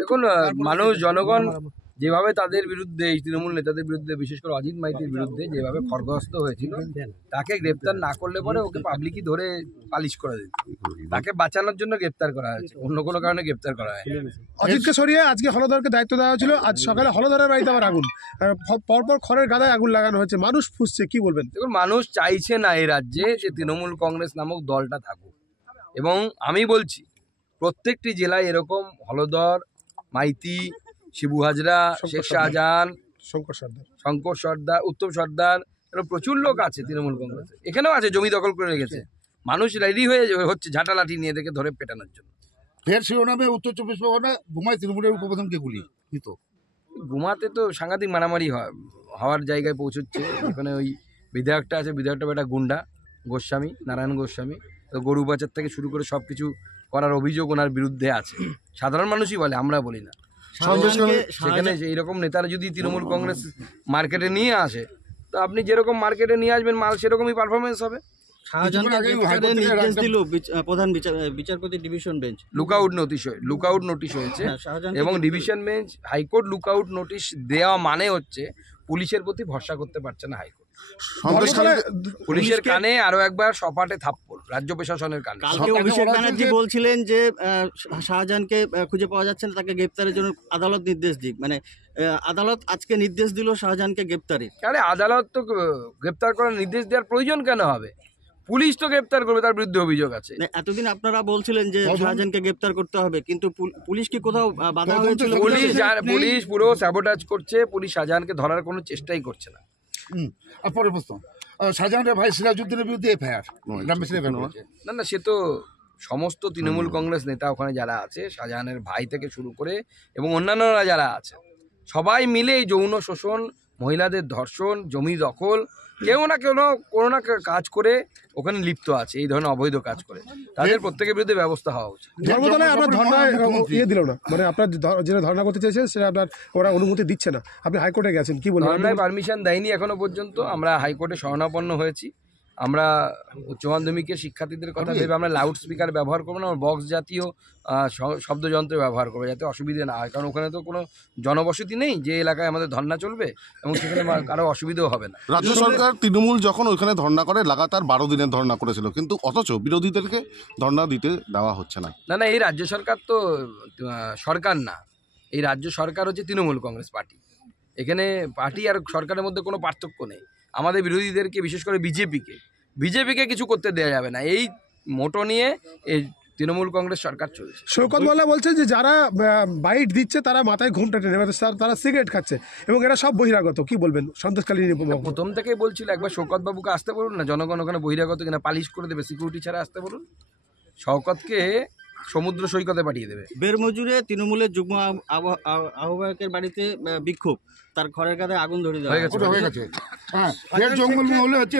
দেখুন মানুষ জনগণ যেভাবে তাদের বিরুদ্ধে এই তৃণমূল নেতাদের বিরুদ্ধে বিশেষ করে অজিত মাইতির বিরুদ্ধে যেভাবে খড়গহস্ত হয়েছিল, তাকে গ্রেপ্তার না করলে পরে ওকে পাবলিকই ধরে পালিশ করে দিত। তাকে বাঁচানোর জন্য গ্রেপ্তার করা হয়েছে, অন্য কোনো কারণে গ্রেপ্তার করা হয়। অজিতকে সরিয়ে আজকে হলধরকে দায়িত্ব দেওয়া হয়েছিল। আজ সকালে হলধরের বাড়িতে আবার আগুন, পরপর খড়ের গাদায় আগুন লাগানো হয়েছে। মানুষ ফুসছে, কি বলবেন? দেখুন, মানুষ চাইছে না এই রাজ্যে যে তৃণমূল কংগ্রেস নামক দলটা থাকুক, এবং আমি বলছি প্রত্যেকটি জেলায় এরকম হলধর, মাইতি, শিবু হাজরা, শেখ শাহজাহান, শঙ্কর সর্দার, উত্তম সর্দার, এরকম প্রচুর লোক আছে তৃণমূল কংগ্রেসে। এখানেও আছে, জমি দখল করে রেখেছে। মানুষ রেডি হয়ে হচ্ছে ঝাঁটা লাঠি নিয়ে দেখে ধরে পেটানোর জন্য। ফের শিরোনামে উত্তর চব্বিশ পরগনা ঘুমায় তৃণমূলের উপপ্রধানকে গুলি নিত। ঘুমাতে তো সাংঘাতিক মারামারি হওয়ার জায়গায় পৌঁছচ্ছে। এখানে ওই বিধায়কটা আছে, বিধায়কটা একটা গুন্ডা, গোস্বামী, নারায়ণ গোস্বামী। তো গরু পাচার থেকে শুরু করে সব কিছু করার অভিযোগ ওনার বিরুদ্ধে আছে। সাধারণ মানুষই বলে, আমরা বলি না। সেখানে এইরকম নেতারা যদি তৃণমূল কংগ্রেস মার্কেটে নিয়ে আসে, তো আপনি যেরকম মার্কেটে নিয়ে আসবেন মাল, সেরকমই পারফরমেন্স হবে। প্রধান বিচারপতি ডিভিশন বেঞ্চ লুকআউট নোটিশ হয়েছে, এবং division bench high court lookout notice দেওয়া মানে হচ্ছে পুলিশের প্রতি ভরসা করতে পারছে না হাইকোর্ট। পুলিশের কানে আরো একবার সপাটে থাপ্পড় রাজ্য প্রশাসনের কানে। কালকে অভিষেক ব্যানার্জি বলছিলেন যে শাহজাহানকে খুঁজে পাওয়া যাচ্ছে না, তাকে গ্রেপ্তারের জন্য আদালত নির্দেশ দিক। মানে আদালত আজকে নির্দেশ দিল শাহজাহানকে গ্রেপ্তারের। আরে আদালত তো গ্রেপ্তার করার নির্দেশ দেওয়ার প্রয়োজন কেন হবে? পুলিশ তো গ্রেপ্তার করবে, তার বিরুদ্ধে অভিযোগ আছে। এতদিন আপনারা বলছিলেন যে শাহজাহানকে গ্রেপ্তার করতে হবে, কিন্তু পুলিশ কি কোথাও বাধা হয়েছিল? পুলিশ পুরো স্যাবোটাজ করছে। পুলিশ শাহজাহানকে ধরার কোনো চেষ্টাই করছে না। আর পরের প্রশ্ন, শাহজাহানের ভাই সিরাজউদ্দিনের বিরুদ্ধে এফআইআর। না, সে তো সমস্ত তৃণমূল কংগ্রেস নেতা ওখানে যারা আছে, শাহজাহানের ভাই থেকে শুরু করে এবং অন্যান্যরা যারা আছে, সবাই মিলে এই যৌন শোষণ, মহিলাদের ধর্ষণ, জমি দখল, কেউ না কেউ কোনো না কাজ করে ওখানে লিপ্ত আছে, এই ধরনের অবৈধ কাজ করে। তাদের প্রত্যেকের বিরুদ্ধে ব্যবস্থা হওয়া উচিত। ধর্মতলায় আপনার ধর্নায় দিল না, মানে আপনার যেটা ধর্না করতে চাইছেন সেটা আপনার ওরা অনুমতি দিচ্ছে না। আপনি হাইকোর্টে গেছেন, কি বলবেন? ধর্নায় পারমিশন দেয়নি এখনো পর্যন্ত। আমরা হাইকোর্টে শরণাপন্ন হয়েছি। আমরা উচ্চ মাধ্যমিকের শিক্ষার্থীদের কথা ভেবে আমরা লাউড স্পিকার ব্যবহার করবো না, বক্স জাতীয় শব্দযন্ত্র ব্যবহার করবো, যাতে অসুবিধা না হয়। কারণ ওখানে তো কোনো জনবসতি নেই যে এলাকায় আমাদের ধর্না চলবে, এবং সেখানে কারো অসুবিধাও হবে না। রাজ্য সরকার তৃণমূল যখন ওইখানে ধর্না করে লাগাতার 12 দিনের ধর্না করেছিল, কিন্তু অথচ বিরোধীদেরকে ধর্না দিতে দেওয়া হচ্ছে না। না, এই রাজ্য সরকার তো সরকার না, এই রাজ্য সরকার হচ্ছে তৃণমূল কংগ্রেস পার্টি। এখানে পার্টি আর সরকারের মধ্যে কোনো পার্থক্য নেই। আমাদের বিরোধীদেরকে, বিশেষ করে বিজেপিকে কিছু করতে দেওয়া যাবে না। এই মোটো নিয়ে এই তৃণমূল কংগ্রেস সরকার চলছে। শওকত মোল্লা বলছেন যে যারা বাইট দিচ্ছে তারা মাথায় ঘুমটা টেনে, তারা সিগারেট খাচ্ছে এবং এরা সব বহিরাগত। কি বলবেন? সন্দেশখালী প্রথম থেকেই বলছিল, একবার শওকত বাবুকে আসতে বলুন না, জনগণ ওখানে বহিরাগত কিনা পালিশ করে দেবে, সিকিউরিটি ছাড়া আসতে বলুন। শওকতকে সমুদ্র সৈকতে পাঠিয়ে দেবে। বেরমজুরে তৃণমূলের যুগ্ম আহ্বায়কের বাড়িতে বিক্ষোভ, তার ঘরের কাছে আগুন ধরে দেওয়া হয়ে গেছে। হ্যাঁ, জঙ্গল মহলে হচ্ছে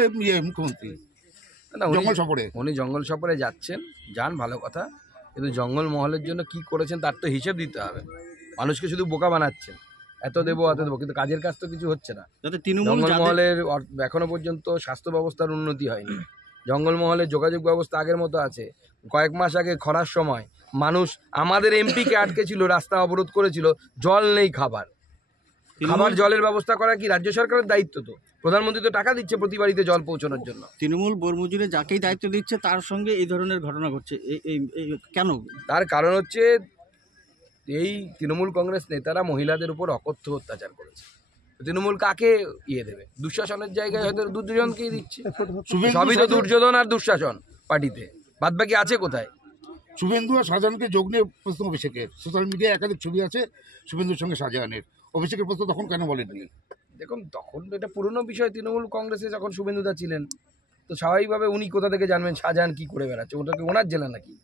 মুখ্যমন্ত্রী উনি জঙ্গল সফরে যাচ্ছেন, যান, ভালো কথা, কিন্তু জঙ্গল মহলের জন্য কি করেছেন তার তো হিসেব দিতে হবে। মানুষকে শুধু বোকা বানাচ্ছেন, এত দেবো অত দেবো, কিন্তু কাজের কাজ তো কিছু হচ্ছে না। জঙ্গল মহলের এখনো পর্যন্ত স্বাস্থ্য ব্যবস্থার উন্নতি হয়নি। জঙ্গল মহলের যোগাযোগ ব্যবস্থা আগের মতো আছে। কয়েক মাস আগে খরার সময় মানুষ আমাদের এমপিকে আটকে ছিল, রাস্তা অবরোধ করেছিল, জল নেই, খাবার জলের ব্যবস্থা করা কি রাজ্য সরকারের দায়িত্ব? তো প্রধানমন্ত্রী তো টাকা দিচ্ছে প্রতি বাড়িতে জল পৌঁছানোর জন্য। তৃণমূল বরমজুরে যাকেই দায়িত্ব দিচ্ছে তার সঙ্গে এই ধরনের ঘটনা ঘটছে, কেন? তার কারণ হচ্ছে এই তৃণমূল কংগ্রেস নেতারা মহিলাদের উপর অকথ্য অত্যাচার করেছে। তৃণমূল কাকে দেবে? দুঃশাসনের জায়গায় হয়তো দুর্যোধনকেই দিচ্ছে। সবই তো দুর্যোধন আর দুঃশাসন পার্টিতে, বাদ বাকি আছে কোথায়? শুভেন্দু আর শাহজাহানকে যোগ নিয়ে প্রশ্ন অভিষেকের। সোশ্যাল মিডিয়ায় একাধিক ছবি আছে শুভেন্দুর সঙ্গে শাহজাহানের। অভিষেকের প্রশ্ন তখন কেন বলেননি? দেখুন, তখন এটা পুরনো বিষয়। তৃণমূল কংগ্রেসে যখন শুভেন্দুদা ছিলেন, তো স্বাভাবিকভাবে উনি কোথা থেকে জানবেন শাহজাহান কি করে বেড়াচ্ছে? ওটা কি ওনার জেলা নাকি?